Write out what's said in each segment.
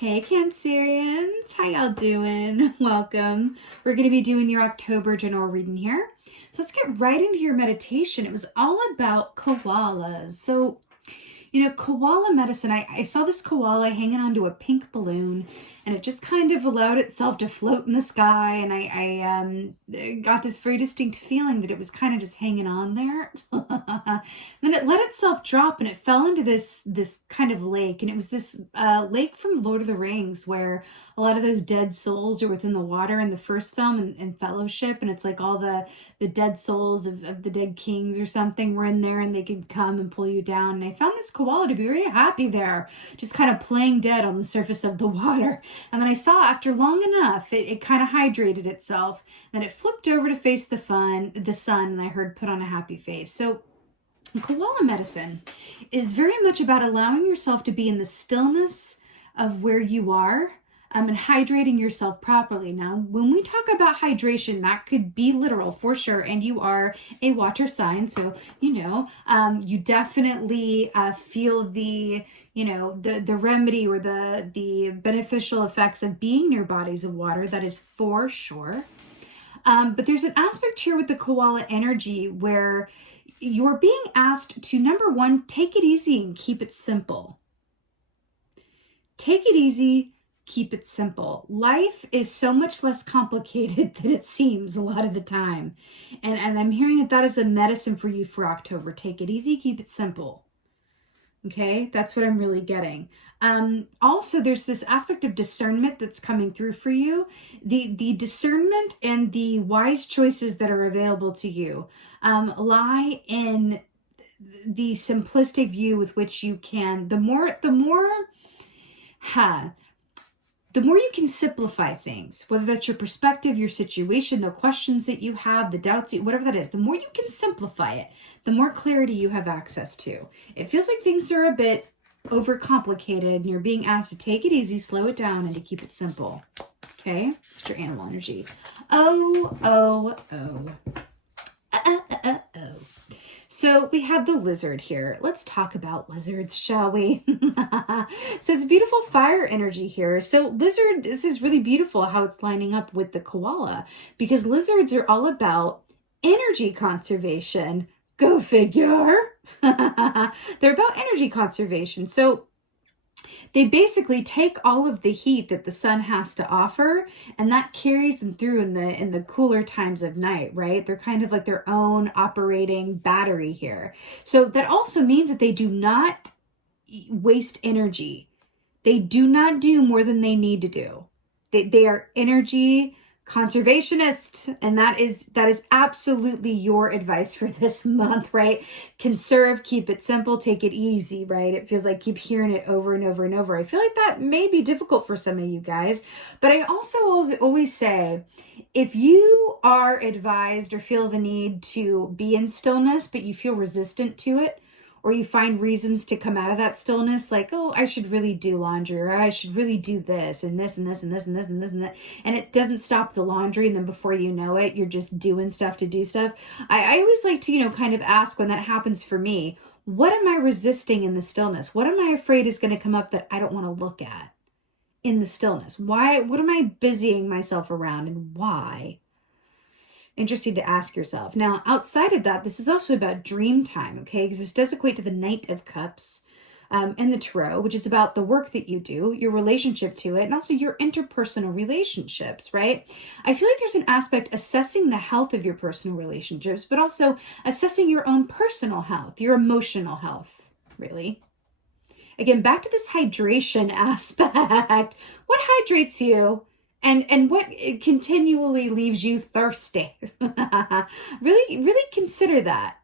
Hey Cancerians, how y'all doing? Welcome. We're going to be doing your October general reading here. So let's get right into your meditation. It was all about koalas. So, koala medicine, I saw this koala hanging onto a pink balloon and it just kind of allowed itself to float in the sky. And I got this very distinct feeling that it was kind of just hanging on there. Then it let itself drop and it fell into this kind of lake. And it was this lake from Lord of the Rings where a lot of those dead souls are within the water in the first film and Fellowship. And it's like all the dead souls of the dead kings or something were in there and they could come and pull you down. And I found this koala to be very happy there, just kind of playing dead on the surface of the water. And then I saw after long enough, it kind of hydrated itself. Then it flipped over to face the sun, and I heard put on a happy face. So koala medicine is very much about allowing yourself to be in the stillness of where you are. And hydrating yourself properly. Now, when we talk about hydration, that could be literal for sure. And you are a water sign. So, you definitely feel the remedy or the beneficial effects of being near bodies of water. That is for sure. But there's an aspect here with the koala energy where you're being asked to, number one, take it easy and keep it simple. Take it easy. Keep it simple. Life is so much less complicated than it seems a lot of the time. And I'm hearing that is a medicine for you for October. Take it easy, keep it simple. Okay, that's what I'm really getting. Also, there's this aspect of discernment that's coming through for you. The discernment and the wise choices that are available to you lie in the simplistic view with which you can, the more you can simplify things, whether that's your perspective, your situation, the questions that you have, the doubts, whatever that is, the more you can simplify it, the more clarity you have access to. It feels like things are a bit overcomplicated and you're being asked to take it easy, slow it down, and to keep it simple. Okay? That's your animal energy. Oh. So we have the lizard here. Let's talk about lizards, shall we? So it's beautiful fire energy here. So lizard, this is really beautiful how it's lining up with the koala because lizards are all about energy conservation. Go figure. They're about energy conservation. So they basically take all of the heat that the sun has to offer and that carries them through in the cooler times of night, right? They're kind of like their own operating battery here. So that also means that they do not waste energy. They do not do more than they need to do. They are energy conservationists, and that is absolutely your advice for this month, right? Conserve, keep it simple, take it easy, right? It feels like keep hearing it over and over and over. I feel like that may be difficult for some of you guys, but I also always say, if you are advised or feel the need to be in stillness, but you feel resistant to it, or you find reasons to come out of that stillness, like, oh, I should really do laundry, or I should really do this and this and this and this and this and this and that, and it doesn't stop the laundry, and then before you know it, you're just doing stuff to do stuff. I always like to, kind of ask when that happens for me, what am I resisting in the stillness? What am I afraid is going to come up that I don't want to look at in the stillness? Why? What am I busying myself around, and why? Interesting to ask yourself. Now, outside of that, this is also about dream time, okay? Because this does equate to the Knight of Cups in the Tarot, which is about the work that you do, your relationship to it, and also your interpersonal relationships, right? I feel like there's an aspect assessing the health of your personal relationships, but also assessing your own personal health, your emotional health, really. Again, back to this hydration aspect. What hydrates you? And what continually leaves you thirsty? Really consider that.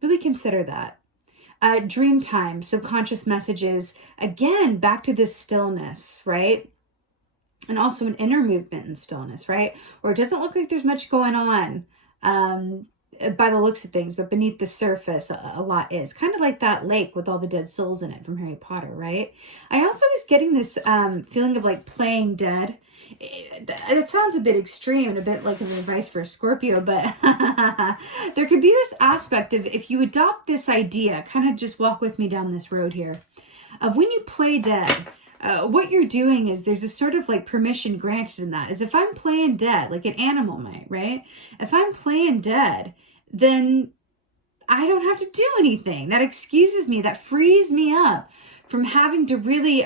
Really consider that. Dream time, subconscious messages. Again, back to this stillness, right? And also an inner movement in stillness, right? Or it doesn't look like there's much going on by the looks of things, but beneath the surface, a lot is. Kind of like that lake with all the dead souls in it from Harry Potter, right? I also was getting this feeling of like playing dead. It sounds a bit extreme and a bit like an advice for a Scorpio, but there could be this aspect of, if you adopt this idea, kind of just walk with me down this road here, of when you play dead, what you're doing is there's a sort of like permission granted in that. Is if I'm playing dead, like an animal might, right? If I'm playing dead, then I don't have to do anything. That excuses me, that frees me up from having to really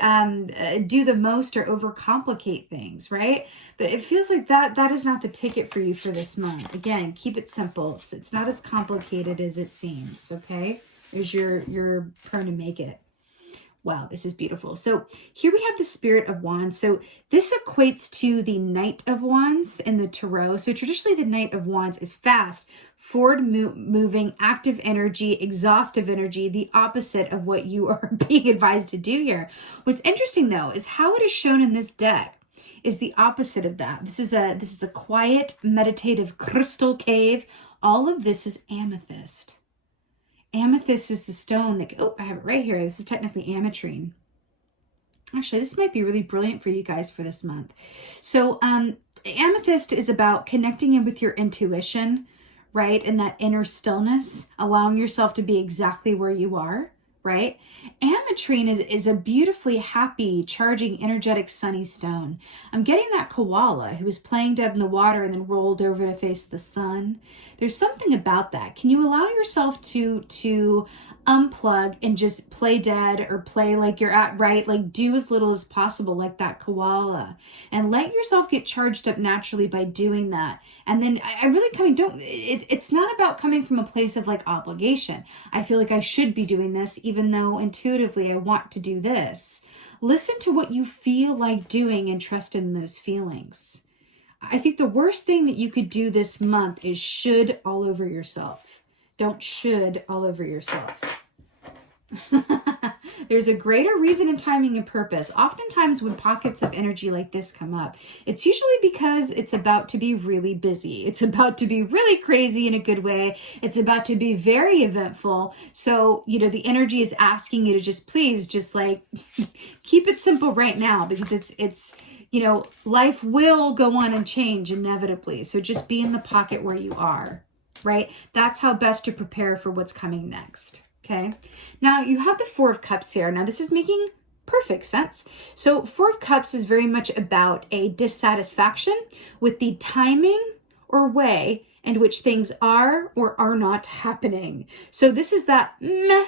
do the most or overcomplicate things, right? But it feels like that is not the ticket for you for this month. Again, keep it simple. It's not as complicated as it seems, okay? There's your prone to make it. Wow, this is beautiful. So here we have the Spirit of Wands. So this equates to the Knight of Wands in the Tarot. So traditionally the Knight of Wands is fast, forward moving, active energy, exhaustive energy, the opposite of what you are being advised to do here. What's interesting though is how it is shown in this deck is the opposite of that. This is a quiet, meditative crystal cave. All of this is amethyst. Amethyst is the stone that, oh, I have it right here. This is technically ametrine. Actually, this might be really brilliant for you guys for this month. So amethyst is about connecting in with your intuition, right? And that inner stillness, allowing yourself to be exactly where you are, right? Ametrine is a beautifully happy, charging, energetic, sunny stone. I'm getting that koala who was playing dead in the water and then rolled over to face the sun. There's something about that. Can you allow yourself to unplug and just play dead or play like you're at, right? Like do as little as possible like that koala and let yourself get charged up naturally by doing that. And then I really it's not about coming from a place of like obligation. I feel like I should be doing this even though intuitively I want to do this. Listen to what you feel like doing and trust in those feelings. I think the worst thing that you could do this month is should all over yourself. Don't should all over yourself. There's a greater reason and timing and purpose. Oftentimes when pockets of energy like this come up, it's usually because it's about to be really busy. It's about to be really crazy in a good way. It's about to be very eventful. So, the energy is asking you to please like keep it simple right now because it's life will go on and change inevitably. So just be in the pocket where you are, right? That's how best to prepare for what's coming next. Okay. Now you have the Four of Cups here. Now this is making perfect sense. So Four of Cups is very much about a dissatisfaction with the timing or way in which things are or are not happening. So this is that meh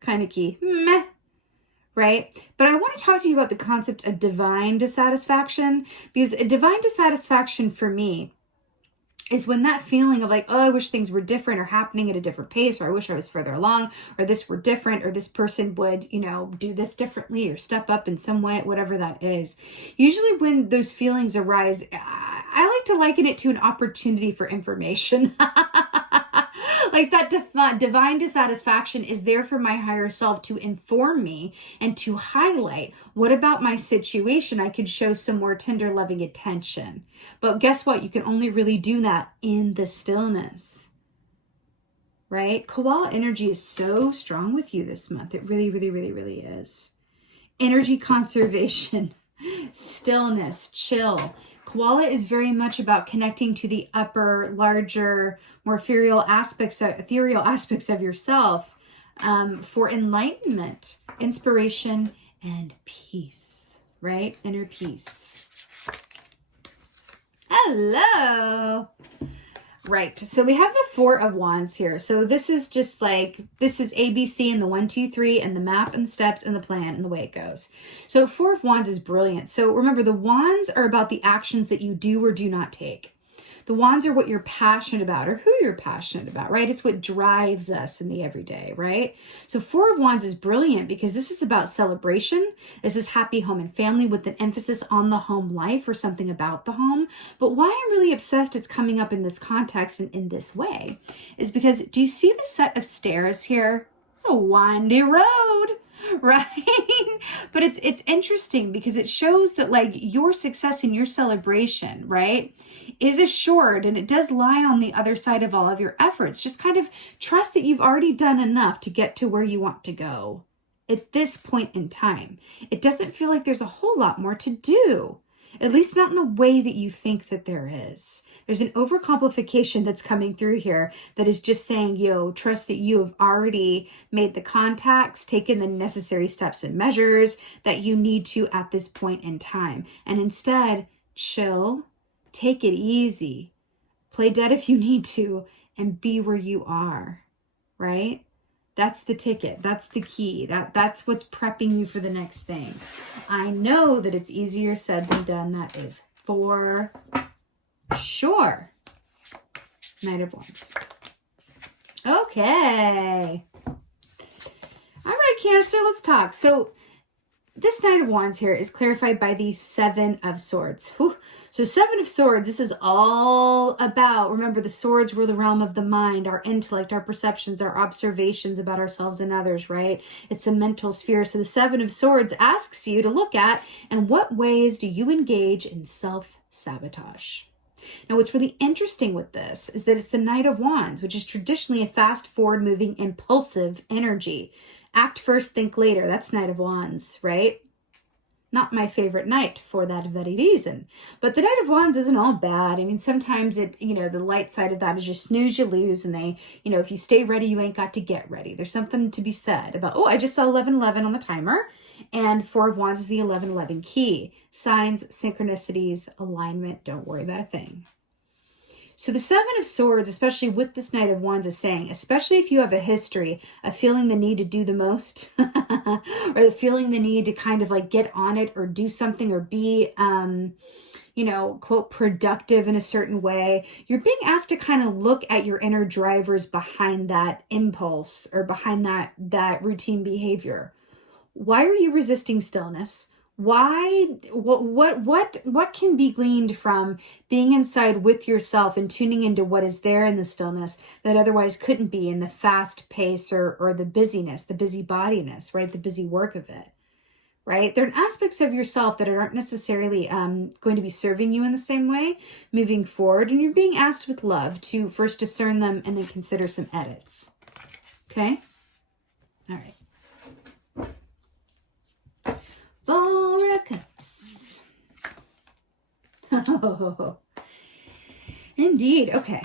kind of key, meh, right? But I want to talk to you about the concept of divine dissatisfaction because a divine dissatisfaction for me is when that feeling of like, oh, I wish things were different or happening at a different pace, or I wish I was further along, or this were different, or this person would, do this differently or step up in some way, whatever that is. Usually when those feelings arise, I like to liken it to an opportunity for information. Like that divine dissatisfaction is there for my higher self to inform me and to highlight what about my situation I could show some more tender, loving attention. But guess what? You can only really do that in the stillness, right? Koala energy is so strong with you this month. It really, really, really, really is. Energy conservation, stillness, chill. Koala is very much about connecting to the upper, larger, more ethereal aspects of yourself for enlightenment, inspiration, and peace, right? Inner peace. Hello. Right. So we have the Four of Wands here. So this is just like, this is ABC and the 1, 2, 3 and the map and the steps and the plan and the way it goes. So Four of Wands is brilliant. So remember, the wands are about the actions that you do or do not take. The wands are what you're passionate about or who you're passionate about, right? It's what drives us in the everyday, right? So Four of Wands is brilliant because this is about celebration. This is happy home and family with an emphasis on the home life or something about the home. But why I'm really obsessed it's coming up in this context and in this way is because do you see the set of stairs here? It's a windy road, right? But it's interesting because it shows that like your success and your celebration, right, is assured, and it does lie on the other side of all of your efforts. Just kind of trust that you've already done enough to get to where you want to go at this point in time. It doesn't feel like there's a whole lot more to do. At least not in the way that you think that there is. There's an overcomplication that's coming through here that is just saying, yo, trust that you have already made the contacts, taken the necessary steps and measures that you need to at this point in time. And instead, chill, take it easy, play dead if you need to, and be where you are, right? That's the ticket. That's the key. That's what's prepping you for the next thing. I know that it's easier said than done. That is for sure. Knight of Wands. Okay. All right, Cancer, let's talk. So this Knight of Wands here is clarified by the Seven of Swords. Whew. So Seven of Swords, this is all about, remember, the swords were the realm of the mind, our intellect, our perceptions, our observations about ourselves and others, right? It's a mental sphere. So the Seven of Swords asks you to look at, in what ways do you engage in self-sabotage? Now, what's really interesting with this is that it's the Knight of Wands, which is traditionally a fast, forward-moving, impulsive energy. Act first, think later. That's Knight of Wands, right? Not my favorite knight for that very reason. But the Knight of Wands isn't all bad. I mean, sometimes it, the light side of that is you snooze, you lose. And they, if you stay ready, you ain't got to get ready. There's something to be said about, I just saw 1111 on the timer. And Four of Wands is the 1111 key. Signs, synchronicities, alignment. Don't worry about a thing. So the Seven of Swords, especially with this Knight of Wands, is saying, especially if you have a history of feeling the need to do the most, or feeling the need to kind of like get on it or do something or be, quote, productive in a certain way, you're being asked to kind of look at your inner drivers behind that impulse or behind that routine behavior. Why are you resisting stillness? Why, what can be gleaned from being inside with yourself and tuning into what is there in the stillness that otherwise couldn't be in the fast pace or the busyness, the busybodiness, right? The busy work of it, right? There are aspects of yourself that aren't necessarily going to be serving you in the same way moving forward. And you're being asked with love to first discern them and then consider some edits. Okay? All right. Four of Cups. Oh, indeed. Okay.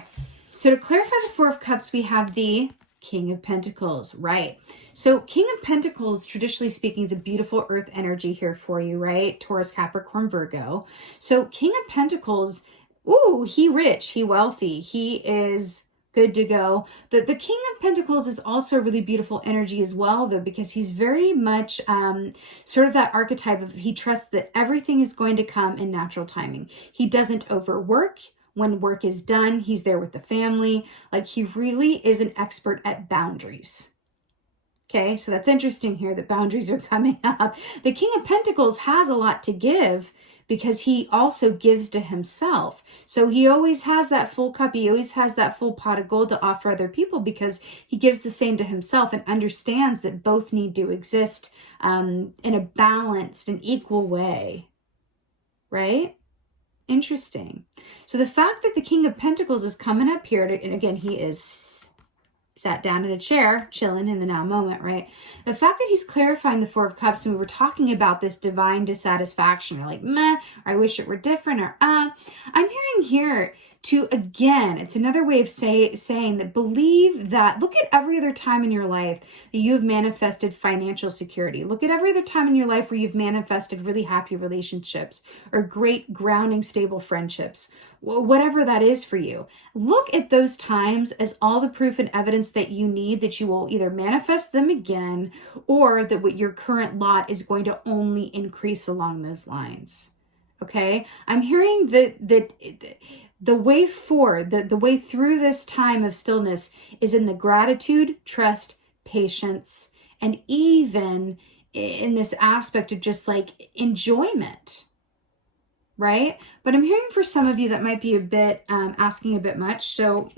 So to clarify the Four of Cups, we have the King of Pentacles, right? So King of Pentacles, traditionally speaking, is a beautiful earth energy here for you, right? Taurus, Capricorn, Virgo. So King of Pentacles, he rich, he wealthy, he is good to go. The King of Pentacles is also a really beautiful energy as well, though, because he's very much sort of that archetype of he trusts that everything is going to come in natural timing. He doesn't overwork. When work is done, he's there with the family. Like, he really is an expert at boundaries. Okay, so that's interesting here that boundaries are coming up. The King of Pentacles has a lot to give because he also gives to himself. So he always has that full cup. He always has that full pot of gold to offer other people because he gives the same to himself and understands that both need to exist in a balanced and equal way, right? Interesting. So the fact that the King of Pentacles is coming up here, and again, he is sat down in a chair, chilling in the now moment, right? The fact that he's clarifying the Four of Cups, and we were talking about this divine dissatisfaction, or like, meh, or I wish it were different, or I'm hearing here to, again, it's another way of saying that believe that, look at every other time in your life that you have manifested financial security. Look at every other time in your life where you've manifested really happy relationships or great grounding, stable friendships, whatever that is for you. Look at those times as all the proof and evidence that you need that you will either manifest them again or that what your current lot is going to only increase along those lines. Okay? I'm hearing that the way forward, the way through this time of stillness is in the gratitude, trust, patience, and even in this aspect of just like enjoyment, right? But I'm hearing for some of you that might be a bit asking a bit much. So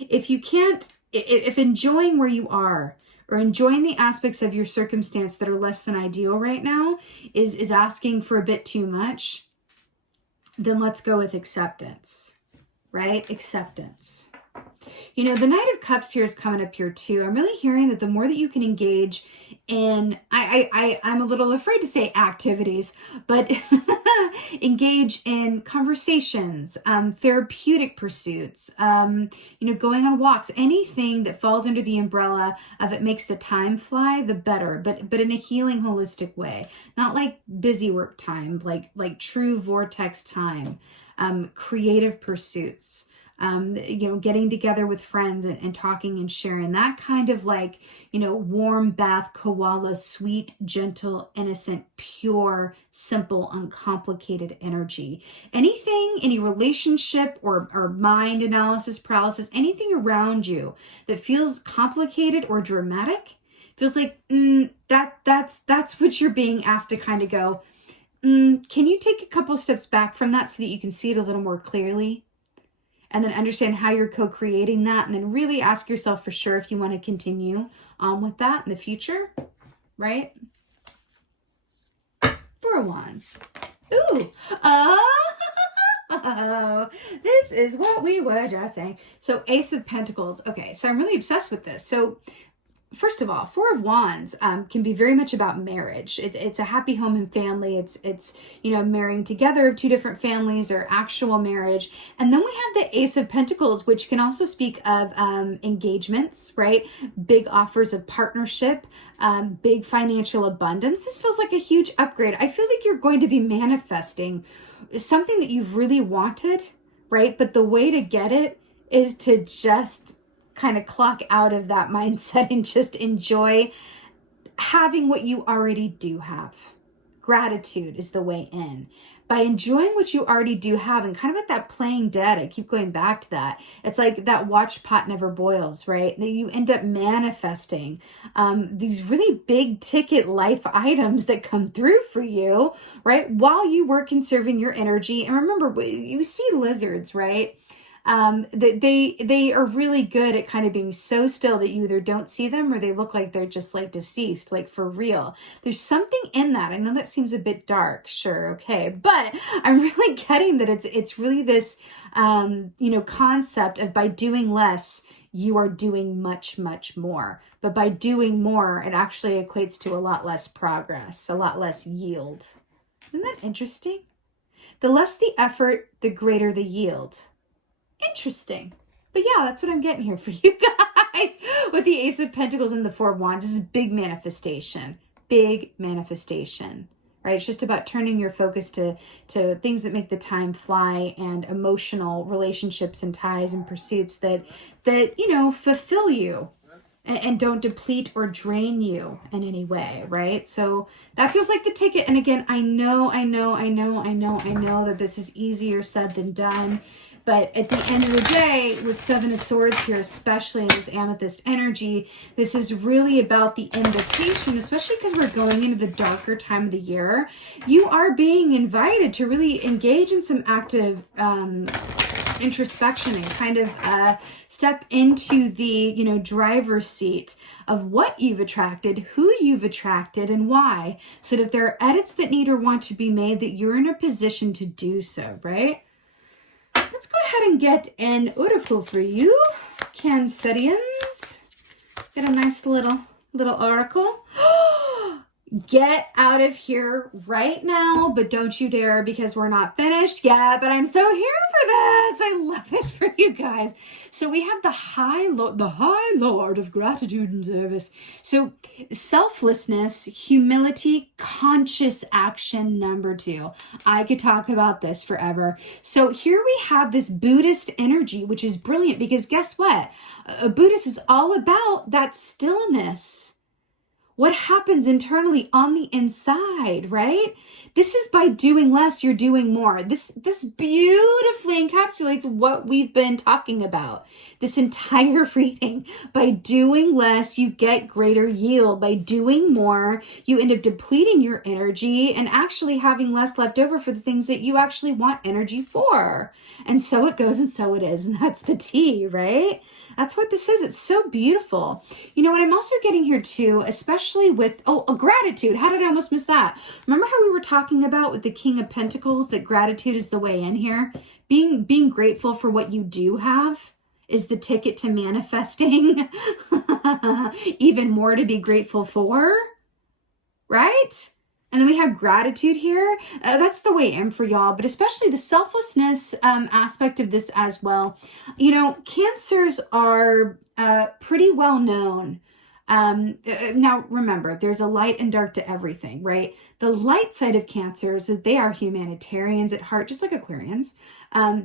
if enjoying where you are or enjoying the aspects of your circumstance that are less than ideal right now is asking for a bit too much, then let's go with acceptance, right? Acceptance. You know, the Knight of Cups here is coming up here too. I'm really hearing that the more that you can engage in, I'm a little afraid to say activities, but engage in conversations, therapeutic pursuits, you know, going on walks, anything that falls under the umbrella of it makes the time fly, the better, but in a healing, holistic way, not like busy work time, like true vortex time, creative pursuits. You know, getting together with friends and talking and sharing, that kind of like, you know, warm bath koala, sweet, gentle, innocent, pure, simple, uncomplicated energy. Anything, any relationship or mind analysis paralysis, anything around you that feels complicated or dramatic, feels like that's what you're being asked to kind of go, can you take a couple steps back from that so that you can see it a little more clearly? And then understand how you're co-creating that, and then really ask yourself for sure if you want to continue on with that in the future, right? Four of Wands. Ooh. Oh, this is what we were just saying. So Ace of Pentacles. Okay, so I'm really obsessed with this. So first of all, Four of Wands can be very much about marriage. It's a happy home and family. It's you know, marrying together of two different families or actual marriage. And then we have the Ace of Pentacles, which can also speak of engagements, right? Big offers of partnership, big financial abundance. This feels like a huge upgrade. I feel like you're going to be manifesting something that you've really wanted, right? But the way to get it is to just kind of clock out of that mindset and just enjoy having what you already do have. Gratitude is the way in. By enjoying what you already do have, and kind of at that playing dead, I keep going back to that. It's like that watch pot never boils, right? That you end up manifesting these really big ticket life items that come through for you, right? While you work conserving your energy. And remember, you see lizards, right? They are really good at kind of being so still that you either don't see them or they look like they're just like deceased, like for real. There's something in that. I know that seems a bit dark, sure, okay, but I'm really getting that it's really this, you know, concept of by doing less, you are doing much, much more. But by doing more, it actually equates to a lot less progress, a lot less yield. Isn't that interesting? The less the effort, the greater the yield. Interesting. But yeah, that's what I'm getting here for you guys with the Ace of Pentacles and the Four of Wands. This is big manifestation. Big manifestation. Right? It's just about turning your focus to things that make the time fly, and emotional relationships and ties and pursuits that you know, fulfill you and don't deplete or drain you in any way, right? So that feels like the ticket. And again, I know that this is easier said than done. But at the end of the day, with Seven of Swords here, especially in this amethyst energy, this is really about the invitation, especially because we're going into the darker time of the year. You are being invited to really engage in some active introspection and kind of step into the, you know, driver's seat of what you've attracted, who you've attracted, and why, so that there are edits that need or want to be made, that you're in a position to do so, right? Let's go ahead and get an oracle for you, Cancerians. Get a nice little oracle. Get out of here right now, but don't you dare, because we're not finished yet, but I'm so here for this. I love this for you guys. So we have the High Lord of Gratitude and Service. So selflessness, humility, conscious action, number 2. I could talk about this forever. So here we have this Buddhist energy, which is brilliant, because guess what? A Buddhist is all about that stillness. What happens internally on the inside, right? This is by doing less, you're doing more. This beautifully encapsulates what we've been talking about this entire reading. By doing less, you get greater yield. By doing more, you end up depleting your energy and actually having less left over for the things that you actually want energy for. And so it goes and so it is. And that's the tea, right? That's what this is. It's so beautiful. You know what I'm also getting here too, especially with, gratitude. How did I almost miss that? Remember how we were talking about with the King of Pentacles, that gratitude is the way in here? Being grateful for what you do have is the ticket to manifesting even more to be grateful for, right? And then we have gratitude here. That's the way in for y'all, but especially the selflessness aspect of this as well. You know, Cancers are pretty well known. Now remember, there's a light and dark to everything, right? The light side of Cancers is they are humanitarians at heart, just like Aquarians.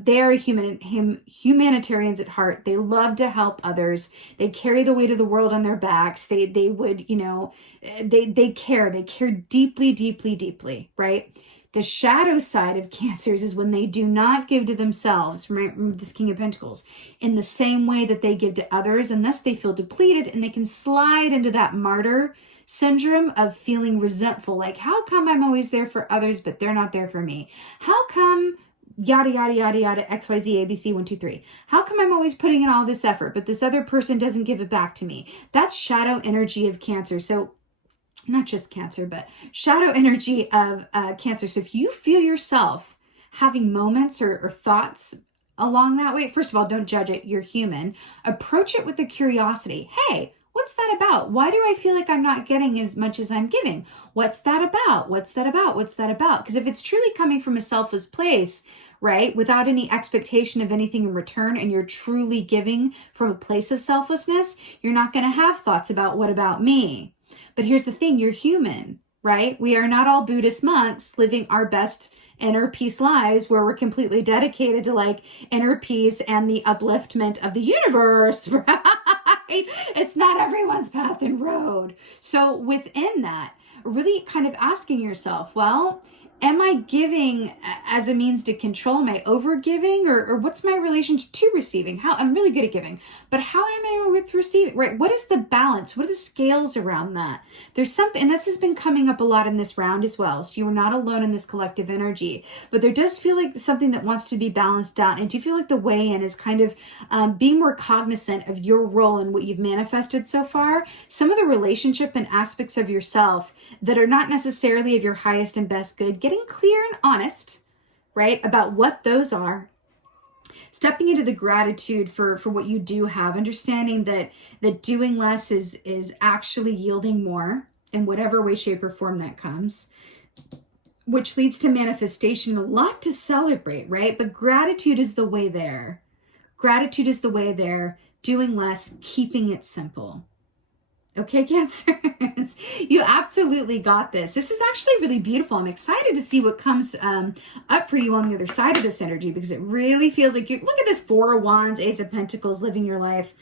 They are humanitarians at heart. They love to help others. They carry the weight of the world on their backs. They would, you know, they care deeply, deeply, deeply, right? The shadow side of Cancers is when they do not give to themselves, right? This King of Pentacles, in the same way that they give to others, and thus they feel depleted, and they can slide into that martyr syndrome of feeling resentful. Like, how come I'm always there for others, but they're not there for me? How come yada, yada, yada, yada, XYZ, ABC, 1, 2, 3. How come I'm always putting in all this effort, but this other person doesn't give it back to me? That's shadow energy of Cancer. So not just Cancer, but shadow energy of Cancer. So if you feel yourself having moments or thoughts along that way, first of all, don't judge it. You're human. Approach it with a curiosity. Hey, what's that about? Why do I feel like I'm not getting as much as I'm giving? What's that about? What's that about? What's that about? Because if it's truly coming from a selfless place, right, without any expectation of anything in return, and you're truly giving from a place of selflessness, you're not going to have thoughts about what about me. But here's the thing, you're human, right? We are not all Buddhist monks living our best inner peace lives where we're completely dedicated to like inner peace and the upliftment of the universe, right? It's not everyone's path and road. So within that, really kind of asking yourself, well, am I giving as a means to control? Am I over giving, or what's my relationship to receiving? How I'm really good at giving, but how am I with receiving, right? What is the balance? What are the scales around that? There's something, and this has been coming up a lot in this round as well. So you're not alone in this collective energy, but there does feel like something that wants to be balanced out. And do you feel like the way in is kind of being more cognizant of your role and what you've manifested so far? Some of the relationship and aspects of yourself that are not necessarily of your highest and best good, getting clear and honest, right, about what those are, stepping into the gratitude for what you do have, understanding that doing less is actually yielding more in whatever way, shape, or form that comes, which leads to manifestation. A lot to celebrate, right? But gratitude is the way there. Gratitude is the way there. Doing less, keeping it simple. Okay, Cancers, you absolutely got this. This is actually really beautiful. I'm excited to see what comes up for you on the other side of this energy, because it really feels like you look at this 4 of Wands, Ace of Pentacles, living your life.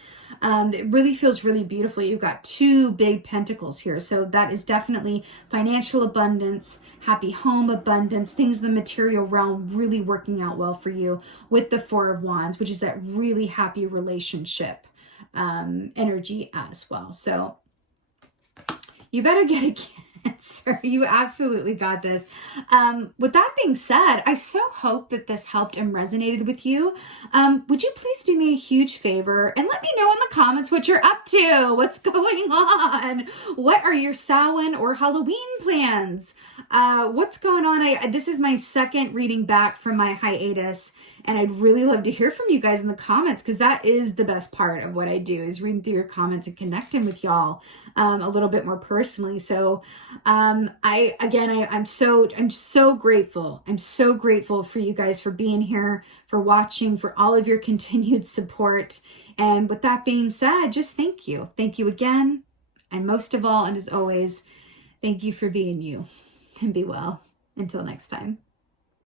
It really feels really beautiful. You've got 2 big pentacles here. So that is definitely financial abundance, happy home abundance, things in the material realm really working out well for you with the 4 of Wands, which is that really happy relationship energy as well. So you better get a Cancer. You absolutely got this. With that being said, I so hope that this helped and resonated with you. Would you please do me a huge favor and let me know in the comments what you're up to? What's going on? What are your Samhain or Halloween plans? What's going on? This is my second reading back from my hiatus, and I'd really love to hear from you guys in the comments, because that is the best part of what I do, is reading through your comments and connecting with y'all a little bit more personally. So I'm so grateful. I'm so grateful for you guys for being here, for watching, for all of your continued support. And with that being said, just thank you. Thank you again. And most of all, and as always, thank you for being you. And be well. Until next time.